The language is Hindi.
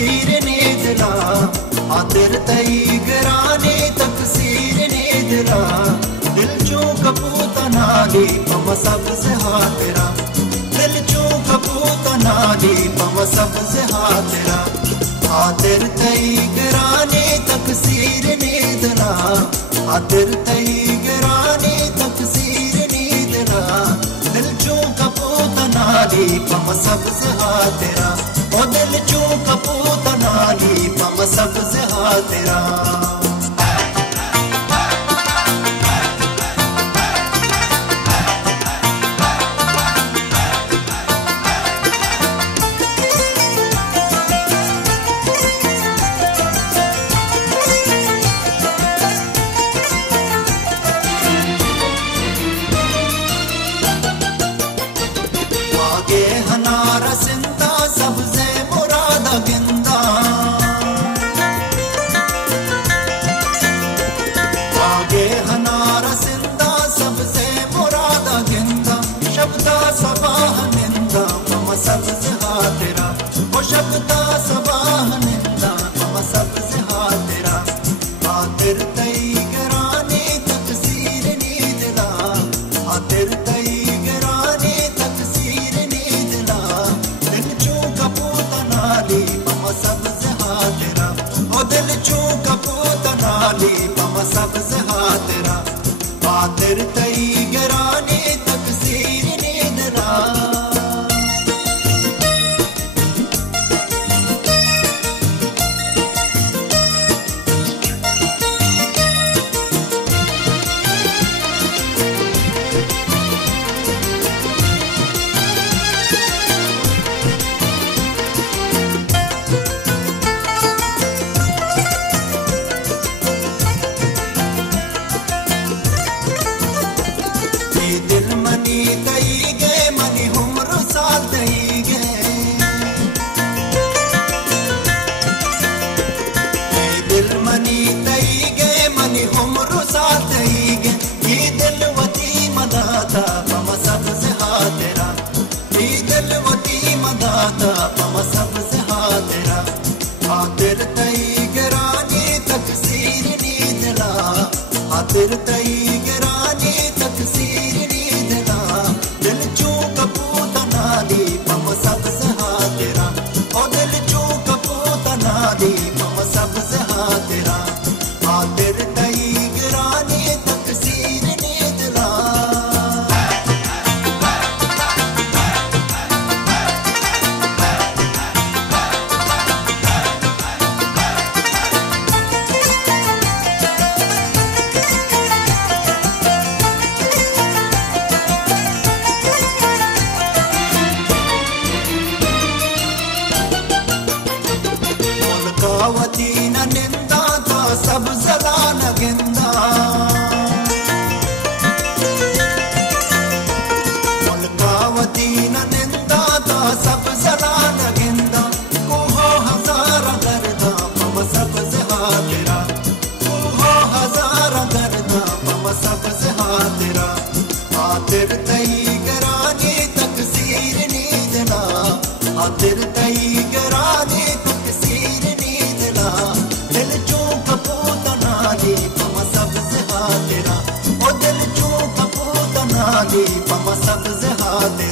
तकसीर ने दिला आतिर तई गराने तकसीर ने दिला दिल चो कपूता नाली पम सबज हाथरा दिल चो कपूता नाली पम सबज हाथरा आतिर तई गराने तकसीर ने दिला आतिर तई गराने तकसीर ने दिला दिल चो कपूता नाली पम सबज हाथरा ओ दिल चो कपूता नाली पम सबज हाथरा आगे हनारा सिंदा सबसे मुरादा गिंदा आगे हनारा सिंदा सबसे मुरादा गिंदा शब्दा सबाह निंदा मम सबसे हाथरा ओ शब्दा सबाह निंदा मम सबसे हाथरा आतिर तई गराने तकसीर नी दिला आतिर तई गराने तकसीर नी दिला दिल चो कपूता नाली पम सबज हाथरा ओ दिल चो कपूता नाली पम सबज हाथरा आतिर तई गराने तकसीर नी दिला दिल मनी दई गए मनी उम्र साल दई गए दिल मनी दई गए मनी उम्र साल दई गए ये दिल वती मदाता पम सबसे हाथरा ये दिल वती मदाता पम सबसे हाथरा आतिर तई गराने तकसीर नी दिला आतिर तई गराने तकसीर नी दिला दिल चो कपूता नाली पम सबसे हाथरा ओ दिल चो कपूता नाली पम सबसे हाथरा आतिर तई गराने तकसीर नी दिला मुल्कावती न निंदा था सब जला न गिंदा मुल्कावती न निंदा था सब जला न गिंदा कोहो हजारा गर्दा पम सबज हाथरा कोहो हजारा गर्दा पम सबज हाथरा आतिर तई गराने तकसीर नी दिला आतिर तई गराने तकसीर नी दिला दिल चो कपूता नाली पम सबसे हाथरा ओ दिल चो कपूता नाली पम सबसे हाथरा